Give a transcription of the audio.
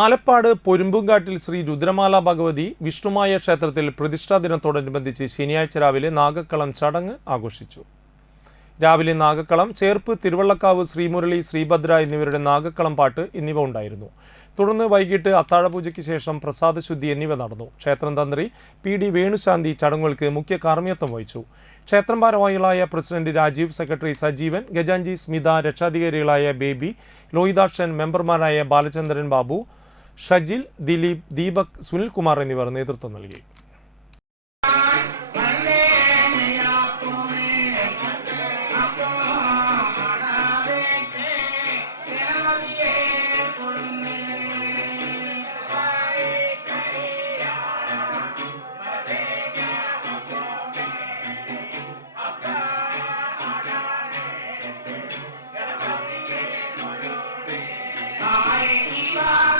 ആലപ്പാട് പൊരുമ്പുംകാട്ടിൽ ശ്രീ രുദ്രമാല ഭഗവതി വിഷ്ണുമായ ക്ഷേത്രത്തിൽ പ്രതിഷ്ഠാ ദിനത്തോടനുബന്ധിച്ച് ശനിയാഴ്ച രാവിലെ നാഗക്കളം ചടങ്ങ് ആഘോഷിച്ചു. രാവിലെ നാഗക്കളം ചേർപ്പ് തിരുവള്ളക്കാവ് ശ്രീമുരളി ശ്രീഭദ്ര എന്നിവരുടെ നാഗക്കളം പാട്ട് എന്നിവ ഉണ്ടായിരുന്നു. തുടർന്ന് വൈകിട്ട് അത്താഴപൂജയ്ക്ക് ശേഷം പ്രസാദശുദ്ധി എന്നിവ നടന്നു. ക്ഷേത്രം തന്ത്രി പി ഡി വേണുശാന്തി ചടങ്ങുകൾക്ക് മുഖ്യ കാർമ്മികത്വം വഹിച്ചു. ക്ഷേത്രം ഭാരവാഹികളായ പ്രസിഡന്റ് രാജീവ് സെക്രട്ടറി സജീവൻ ഗജാൻജി സ്മിത രക്ഷാധികാരികളായ ബേബി ലോഹിതാക്ഷൻ മെമ്പർമാരായ ബാലചന്ദ്രൻ ബാബു ഷജിൽ ദിലീപ് ദീപക് സുനിൽകുമാർ എന്നിവർ നേതൃത്വം നൽകി Bye.